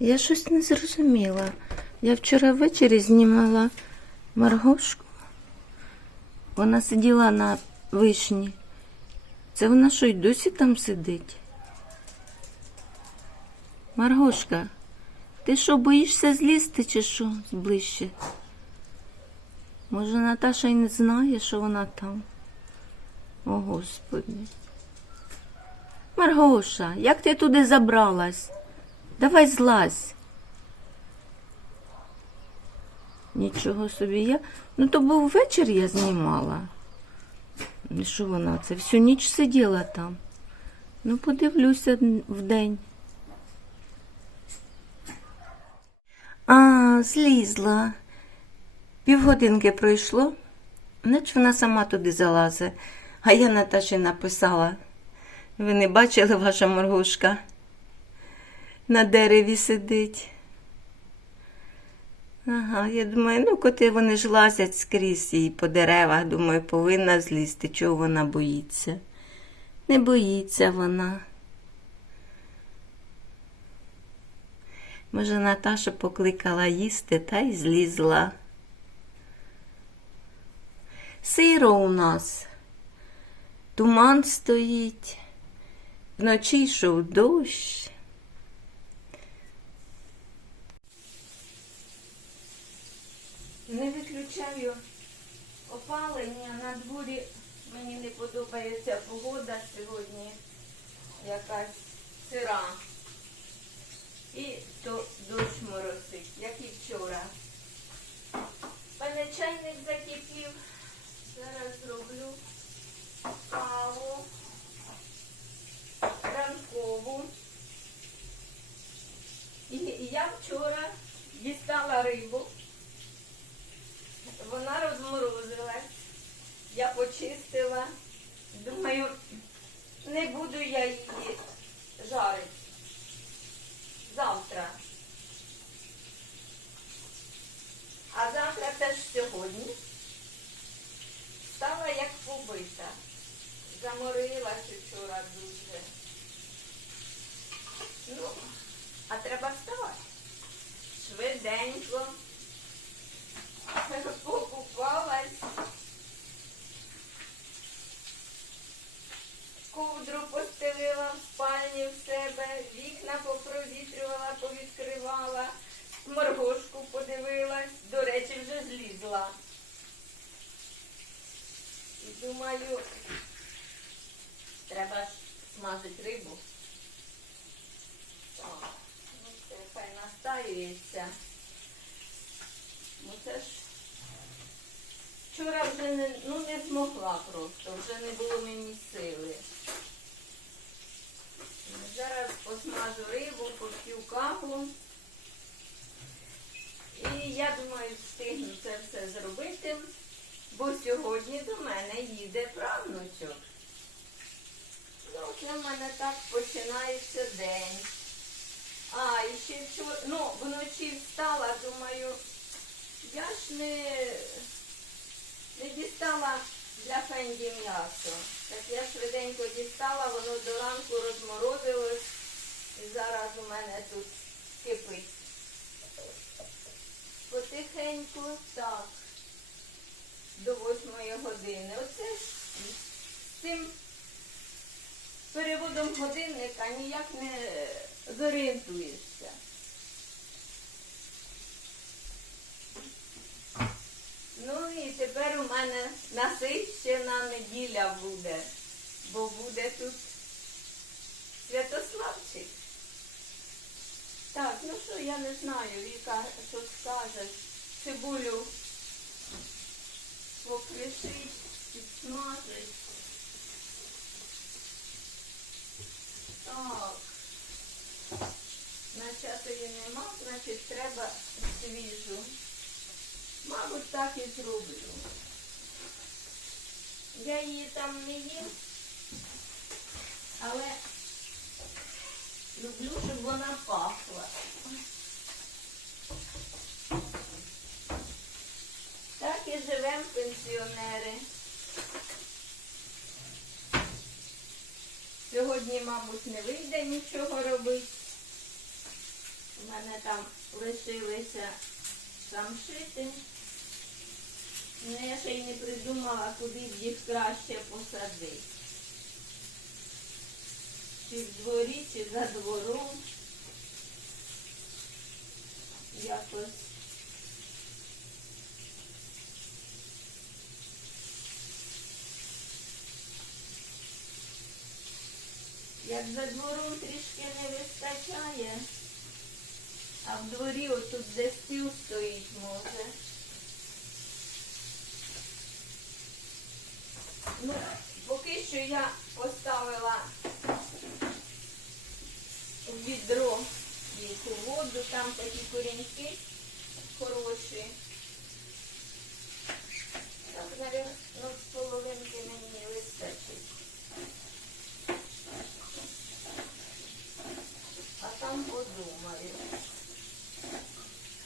Я щось не зрозуміла. Я вчора ввечері знімала Маргошку. Вона сиділа на вишні. Це вона що й досі там сидить? Маргошка, ти що, боїшся злізти чи що зближче? Може, Наташа й не знає, що вона там? О, Господи. Маргоша, як ти туди забралась? Давай злазь. Нічого собі я. Ну, то був вечір я знімала. І що вона? Це всю ніч сиділа там. Ну, подивлюся в день. А, злізла. Півгодинки пройшло, наче вона сама туди залазить. А я Наташі написала. Ви не бачили, ваша моргушка? На дереві сидить. Ага, я думаю, ну коти вони ж лазять скрізь і по деревах, думаю, повинна злізти, чого вона боїться. Не боїться вона. Може, Наташа покликала їсти та й злізла. Сиро у нас. Туман стоїть. Вночі йшов дощ. Не виключаю опалення. На дворі мені не подобається погода сьогодні. Якась сира. І то дощ моросить, як і вчора. Мене чайник закипів. Зараз зроблю каву ранкову. І я вчора дістала рибу. Вона розморозилась. Я почистила. Думаю, не буду я її жарити. Завтра. А завтра теж сьогодні стала як побита. Заморилась вчора дуже. Ну, а треба вставати. Швиденько. Покупалась. Ковдру постелила в спальні в себе, вікна попровітрювала, повідкривала, моргошку подивилась, до речі, вже злізла. Думаю, треба смажити рибу. Так, ну це хай настаюється. Ну це ж вчора вже не, ну, не змогла просто, вже не було мені сили. Зараз посмажу рибу, поп'ю каву. І я думаю, встигну це все зробити, бо сьогодні до мене їде правнучок. Ну, це в мене так починається день. А, і ще вчора, ну, вночі встала, думаю, я ж не, не дістала для фенді м'ясо. Так я швиденько дістала, воно до ранку розморозилось. І зараз у мене тут кипить. Потихеньку так. До восьмої години. Оце з цим переводом годинника ніяк не зорієнтуєшся. Ну і тепер у мене насищена неділя буде, бо буде тут Святославчик. Так, ну що, я не знаю, Віка, що скажеш. Цибулю покришить, підсмажить. Так. Начатої нема, значить треба свіжу. Мабуть, так і зроблю. Я її там не їм, але люблю, щоб вона пахла. Так і живемо пенсіонери. Сьогодні, мабуть, не вийде нічого робити. У мене там лишилися самшити. Ну, я ще й не придумала, куди б їх краще посадити. Чи в дворі, чи за двором. Якось. Як за двором трішки не вистачає, а в дворі отут де стіл стоїть може. Ну, поки що я поставила в відро їх воду, там такі корінки хороші. Так, навіть, ну, з половинки мені вистачить. А там подумаю,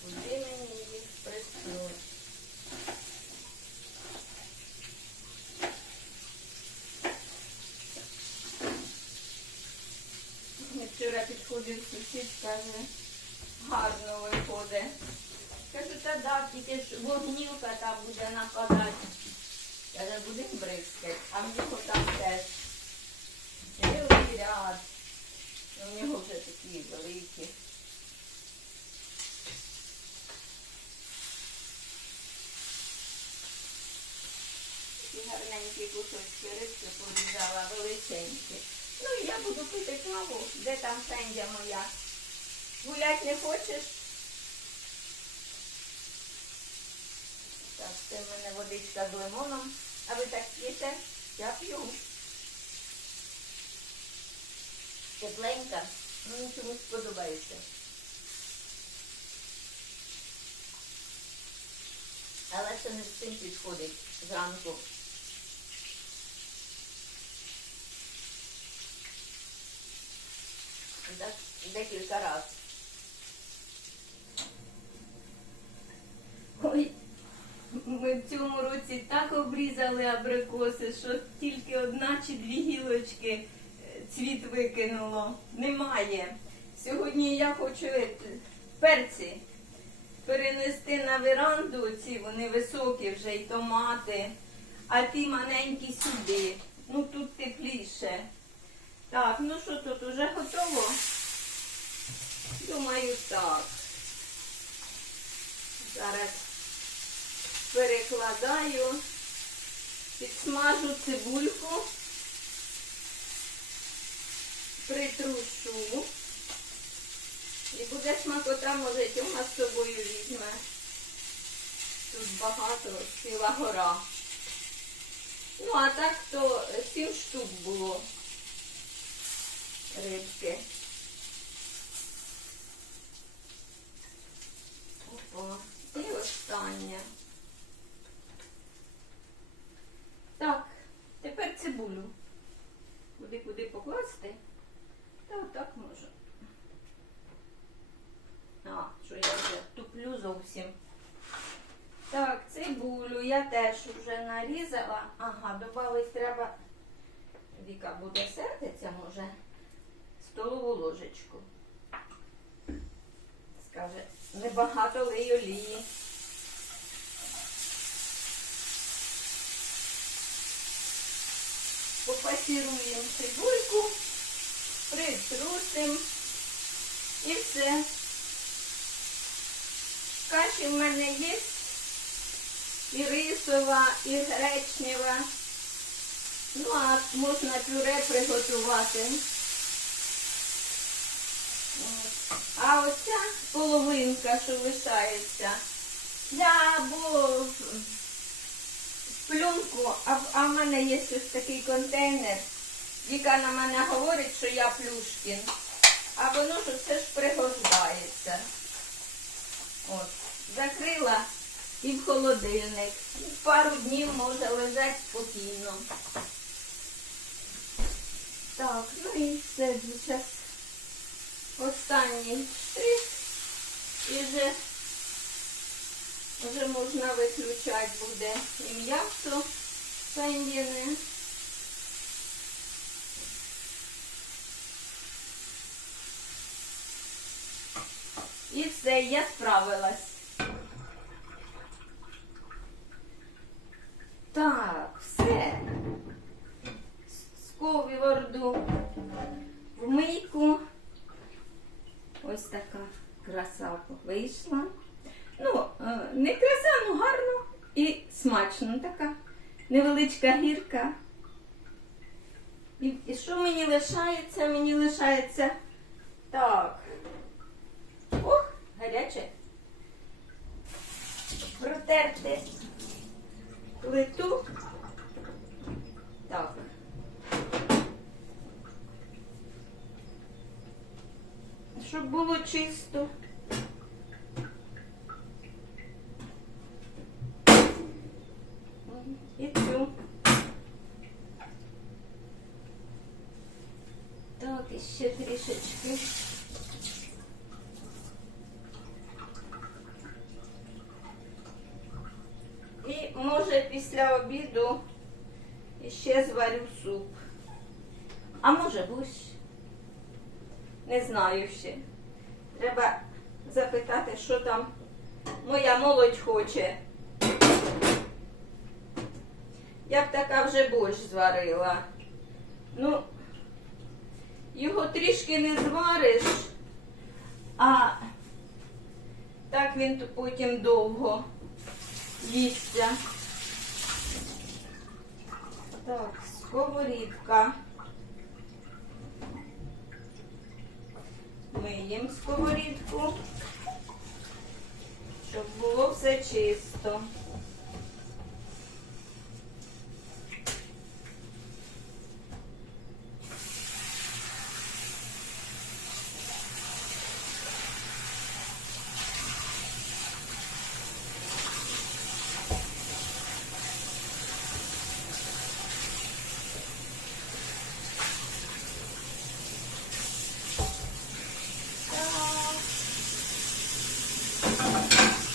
куди мені їх приснуть. Підходив сусід, каже, гарно виходить. Кажу, та да, тільки ж вогнівка там буде нападати. Каже, будемо бризкати, а в нього там теж цілий ряд. У нього вже такі великі. Гарненькі кусочки рибки порізала величенькі. Ну, я буду пити каву. Де там Фендя моя? Гулять не хочеш? Так, це в мене водичка з лимоном. А ви так п'єте? Я п'ю. Тепленька. Мені чомусь подобається. Але це не з цим підходить зранку. Так, декілька разів. Ой, ми в цьому році так обрізали абрикоси, що тільки одна чи дві гілочки е, цвіт викинуло. Немає. Сьогодні я хочу е, перці перенести на веранду, ці вони високі вже і томати, а ті маленькі сюди. Ну тут тепліше. Так, ну що тут уже готово? Думаю, так. Зараз перекладаю, підсмажу цибульку, притрушу. І буде смакота, може, Тьома з собою візьме. Тут багато, ціла гора. Ну, а так то сім штук було рибки. Опа. І остання. Так, тепер цибулю. Куди-куди покласти? Та отак можу. А, що я вже туплю зовсім. Так, цибулю я теж вже нарізала. Ага, додати треба. Віка буде сердиться, може, столову ложечку. Скаже, небагато лий олії. Попасіруємо цибульку, притрусимо і все. Каші в мене є і рисова, і гречнева. Ну, а можна пюре приготувати. От. А оця половинка, що лишається, я або в в- а в мене є ось такий контейнер, яка на мене говорить, що я плюшкін. А воно ж все ж пригождається. От. Закрила і в холодильник. Пару днів може лежати спокійно. Так, ну і все, зараз останній штрих. І вже, вже можна виключати буде і м'ясо пендіне. І все, я справилась. Так, все. Сковороду в мийку. Ось така краса вийшла. Ну, е, не краса, ну гарно і смачно така. Невеличка гірка. І, і що мені лишається? Мені лишається так. Ох, гаряче. Протерти плиту. Так. Щоб було чисто. І цю. Так, і ще трішечки. І може після обіду ще зварю суп. А може борщ? Не знаю ще. Треба запитати, що там моя молодь хоче. Я б така вже борщ зварила. Ну, його трішки не звариш, а так він потім довго їсться. Так, сковорідка. Миємо сковорідку, щоб було все чисто.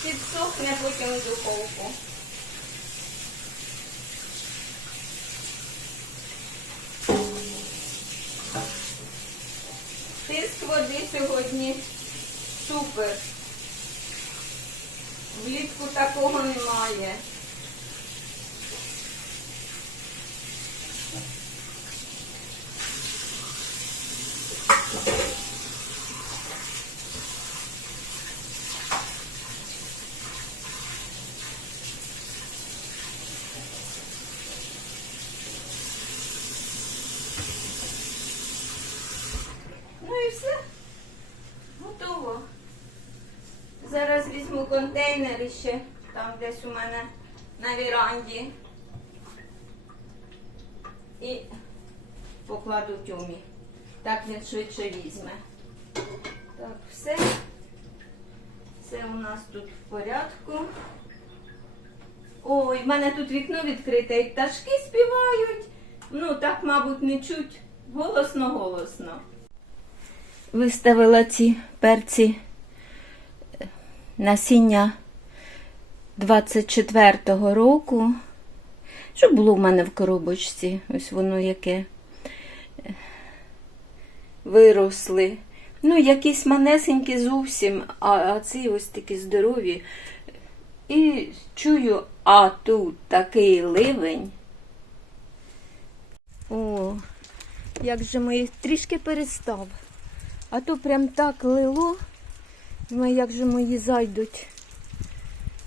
Підсохне потім в духовку. Тиск води сьогодні супер. Влітку такого немає. Ну і все. Готово. Зараз візьму контейнер і ще там десь у мене на віранді. І покладу тюмі. Так він швидше візьме. Так, все. Все у нас тут в порядку. Ой, в мене тут вікно відкрите, і пташки співають. Ну, так, мабуть, не чуть. Голосно-голосно. Виставила ці перці е, насіння 24-го року. Що було в мене в коробочці? Ось воно яке виросли. Ну, якісь манесенькі зовсім, а, а ці ось такі здорові. І чую, а тут такий ливень. О, як же мої трішки перестав. А то прям так лило. Думаю, як же мої зайдуть.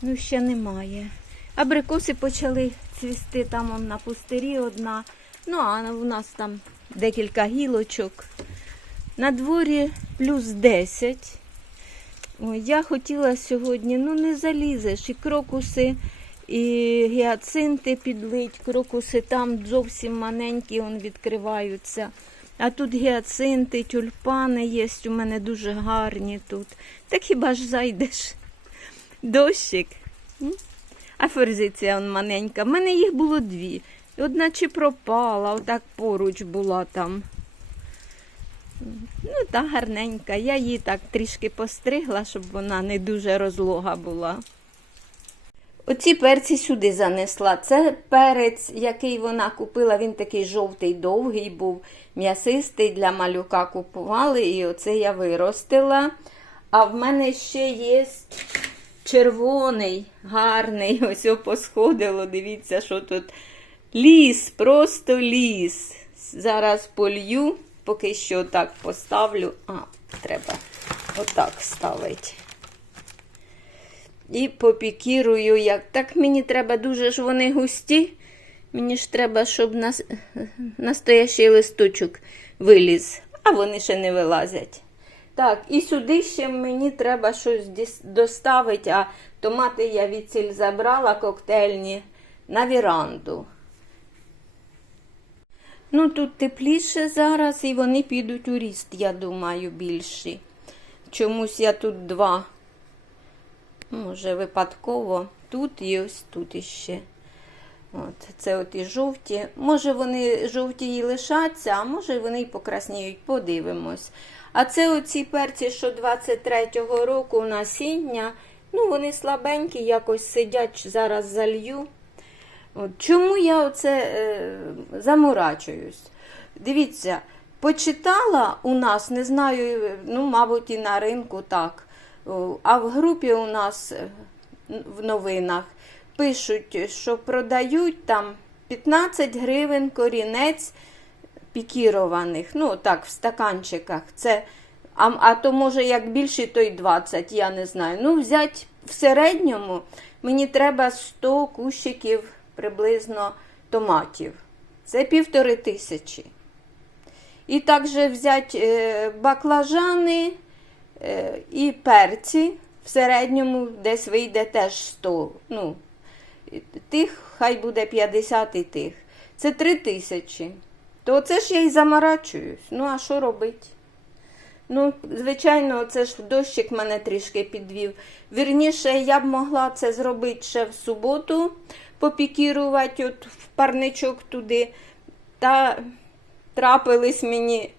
Ну, ще немає. Абрикоси почали цвісти там он, на пустирі одна. Ну, а у нас там декілька гілочок. На дворі плюс 10. Ой, я хотіла сьогодні, ну не залізеш, і крокуси, і гіацинти підлить, крокуси там зовсім маленькі он відкриваються. А тут гіацинти, тюльпани є, у мене дуже гарні тут. Так хіба ж зайдеш? Дощик. А форзиція он маленька. В мене їх було дві. Одна чи пропала, отак поруч була там. Ну, та гарненька. Я її так трішки постригла, щоб вона не дуже розлога була. Оці перці сюди занесла. Це перець, який вона купила, він такий жовтий, довгий був, м'ясистий для малюка купували, і оце я виростила. А в мене ще є червоний, гарний. Ось посходило. Дивіться, що тут. Ліс, просто ліс. Зараз полью, поки що так поставлю. А, треба отак ставити. І попікірую, як. Так мені треба дуже ж вони густі. Мені ж треба, щоб нас... настоящий листочок виліз, а вони ще не вилазять. Так, і сюди ще мені треба щось доставити, а томати я відсіль забрала коктейльні на віранду. Ну, тут тепліше зараз, і вони підуть у ріст, я думаю, більші. Чомусь я тут два. Може, випадково. Тут і ось тут іще. От, це от і жовті. Може, вони жовті і лишаться, а може вони й покрасніють. Подивимось. А це оці перці, що 23-го року насіння. Ну, вони слабенькі, якось сидять, зараз залью. От, чому я оце е, заморачуюсь? Дивіться, почитала у нас, не знаю, ну, мабуть, і на ринку так. А в групі у нас е, в новинах пишуть, що продають там 15 гривень корінець пікірованих. Ну, так, в стаканчиках. Це, а, а то, може, як більше, то й 20, я не знаю. Ну, взять в середньому мені треба 100 кущиків приблизно томатів. Це півтори тисячі. І також взяти е, баклажани е, і перці. В середньому десь вийде теж 100. Ну, тих хай буде 50 і тих. Це 3 тисячі. То це ж я й заморачуюсь. Ну, а що робити? Ну, звичайно, це ж дощик мене трішки підвів. Вірніше, я б могла це зробити ще в суботу, попікірувати от в парничок туди. Та трапились мені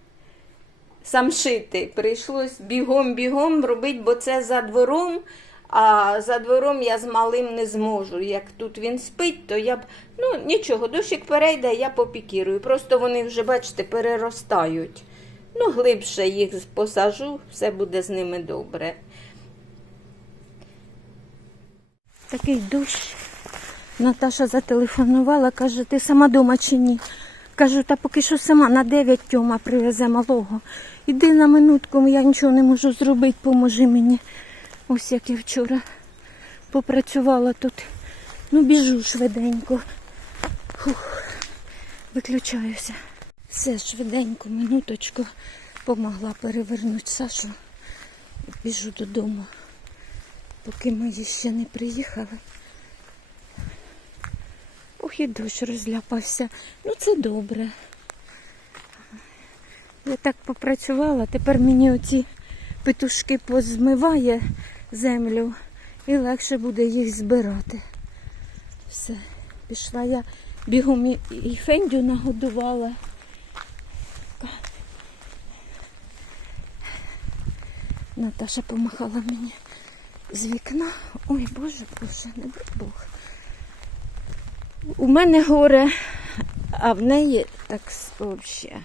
самшити. Прийшлось бігом-бігом робити, бо це за двором, а за двором я з малим не зможу. Як тут він спить, то я б. Ну, нічого, дощик перейде, я попікірую. Просто вони вже, бачите, переростають. Ну, глибше їх посажу, все буде з ними добре. Такий дощ. Наташа зателефонувала, каже, ти сама дома чи ні? Кажу, та поки що сама на 9 Тьома привезе малого. Іди на минутку, я нічого не можу зробити, поможи мені. Ось як я вчора попрацювала тут. Ну, біжу швиденько. Фух, виключаюся. Все швиденько, минуточку помогла перевернути Сашу. Біжу додому, поки мої ще не приїхали. Ох, і дощ розляпався. Ну це добре. Я так попрацювала, тепер мені оці петушки позмиває землю і легше буде їх збирати. Все, пішла я бігом і, фендю нагодувала. Наташа помахала мені з вікна. Ой, Боже, Боже, не дай Бог. У мене горе, а в неї так взагалі.